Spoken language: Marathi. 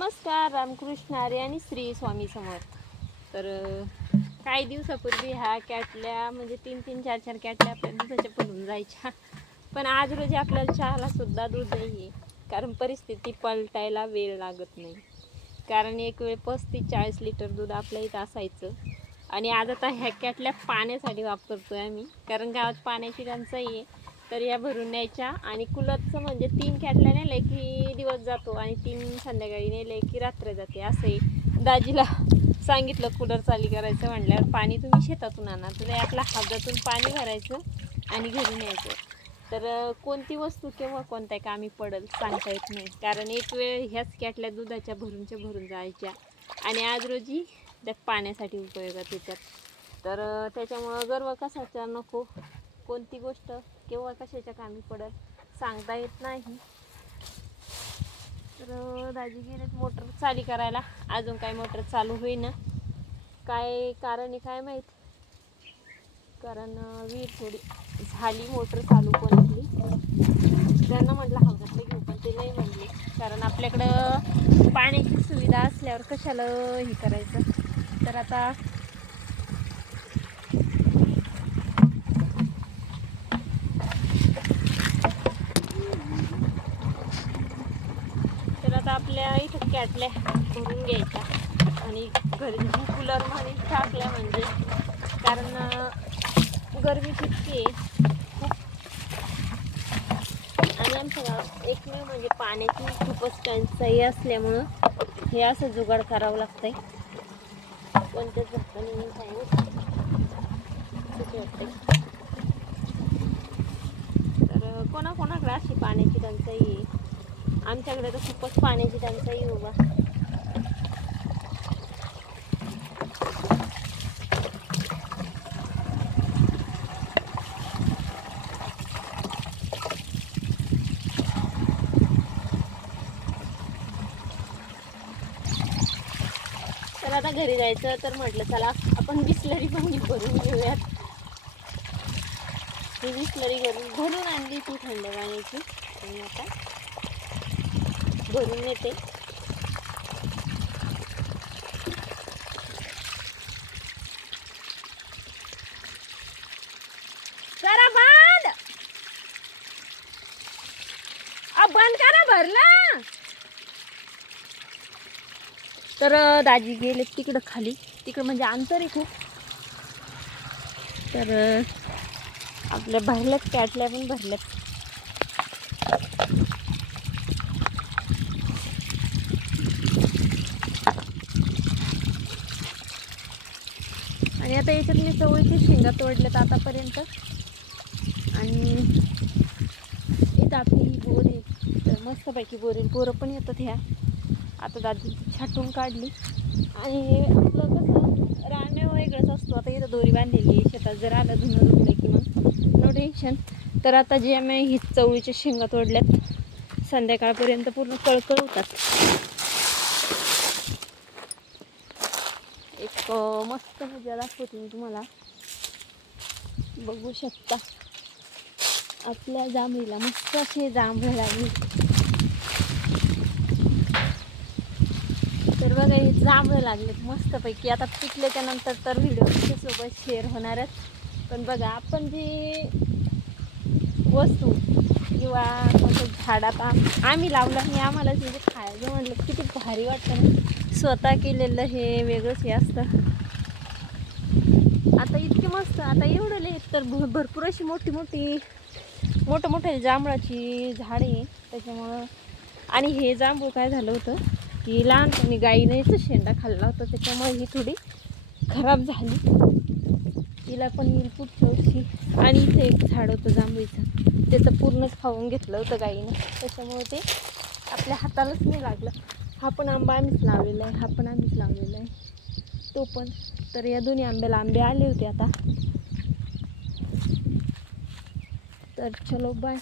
नमस्कार, रामकृष्ण हरी आणि श्री स्वामी समर्थ. तर काही दिवसापूर्वी ह्या कॅटल्या म्हणजे 3-3, 4-4 कॅटल्या आपल्या दुधाच्या पडून जायच्या. पण आज रोजी आपल्याला चहाला सुद्धा दूध नाही आहे, कारण परिस्थिती पलटायला वेळ लागत नाही. कारण एक वेळ 35-40 लिटर दूध आपल्या इथं असायचं आणि आज आता ह्या कॅटल्या पाण्यासाठी वापरतोय आम्ही, कारण गावात पाण्याची टंचाई आहे. तर या भरून न्यायच्या आणि कूलरचं म्हणजे 3 कॅटल्या नेले की दिवस जातो आणि 3 संध्याकाळी नेले की रात्र जाते. असे दाजीला सांगितलं कूलर चालू करायचं म्हटल्यावर पाणी तुम्ही शेतातून आणा, तर आपल्या हौदातून पाणी भरायचं आणि घरी न्यायचं. तर कोणती वस्तू केव्हा कोणत्या कामी पडेल सांगता येत नाही, कारण एक वेळ ह्याच कॅटल्या दुधाच्या भरून जायच्या आणि आज रोजी त्या पाण्यासाठी उपयोगात येतात. तर त्याच्यामुळं गर्व कसाचा नको, कोणती गोष्ट केव्हा कशाच्या कामी पडेल सांगता येत नाही. तर दाजी गेलेत मोटर चालू करायला, अजून काय मोटर चालू होईना. काय कारण आहे काय माहीत, कारण विहीर थोडी झाली मोटर चालू पण आपली. त्यांना म्हटलं हौदातलं घेऊ पण ते नाही म्हणले, कारण आपल्याकडं पाण्याची सुविधा असल्यावर कशाला हे करायचं. तर आता आपल्या इथं कॅटल्या भरून घ्यायच्या आणि घरी कूलरमध्ये टाकल्या म्हणजे, कारण गरमी इतकी खूप आणि आमच्या गावात एकमेव म्हणजे पाण्याची खूपच टंचाई असल्यामुळं हे असं जुगाड करावं लागतंय. कोणत्याच धक्काने नाही काय वाटतंय. तर कोणाकोणाकडे अशी पाण्याची टंचाई आहे, आमच्याकडे तर खूपच पाण्याची टंचाई उभा. तर आता घरी जायचं तर म्हटलं चला आपण बिसलरी पण भरून घेऊयात. ही बिसलरी भरून आणली ती थंड पाण्याची आणि आता भरून येते. करा बंद, बंद करा भरला. तर दाजी गेले तिकडं खाली, तिकडं म्हणजे अंतर आहे खूप. तर आपल्या भरल्यात कॅटल्या पण भरल्यात. आणि आता याच्यात मी चवळीची शेंगा तोडल्यात आतापर्यंत. आणि इथं आपली बोर आहे, तर मस्तपैकी बोरं पण येतात. ह्या आता दादी छाटून काढली आणि आपलं कसं राण्या वेगळंच असतो. आता इथं दोरी बांधलेली आहे, शेतात जर आलं धुणं धुतलं की मग नो टेन्शन. तर आता जे आम्ही ही चवळीच्या शेंगा तोडल्यात, संध्याकाळपर्यंत पूर्ण कळकळ होतात. एक मस्त मजा दाखवते मी तुम्हाला, बघू शकता. आपल्या जांभळीला मस्त असे जांभळं लागली. तर बघा हे जांभळं लागलेत मस्तपैकी. आता पिकल्याच्या नंतर तर व्हिडिओ तुमच्यासोबत शेअर होणारच. पण बघा आपण जी वस्तू किंवा कोणतं झाड आता आम्ही लावलं आणि आम्हालाच म्हणजे खायचं म्हटलं किती भारी वाटतं ना. स्वतः केलेलं हे वेगळंच हे असतं. आता इतके मस्त, आता एवढं लेट तर भरपूर अशी मोठे जांभळाची झाडे आहे त्याच्यामुळं. आणि हे जांभूळ काय झालं होतं की लहानपणी गाईने शेंडा खाल्ला होता, त्याच्यामुळे ही थोडी खराब झाली. तिला पण येईल पुढच्या वर्षी. आणि इथे एक झाड होतं जांभळीचं, त्याचं पूर्णच खाऊन घेतलं होतं गाईनं, त्याच्यामुळे ते आपल्या हातालाच नाही लागलं. हा पण आंबा आम्हीच लावलेला आहे, हा पण आम्हीच लावलेला आहे, तो पण. तर या दोन्ही आंब्याला आंबे आले होते आता. तर चलो बाय.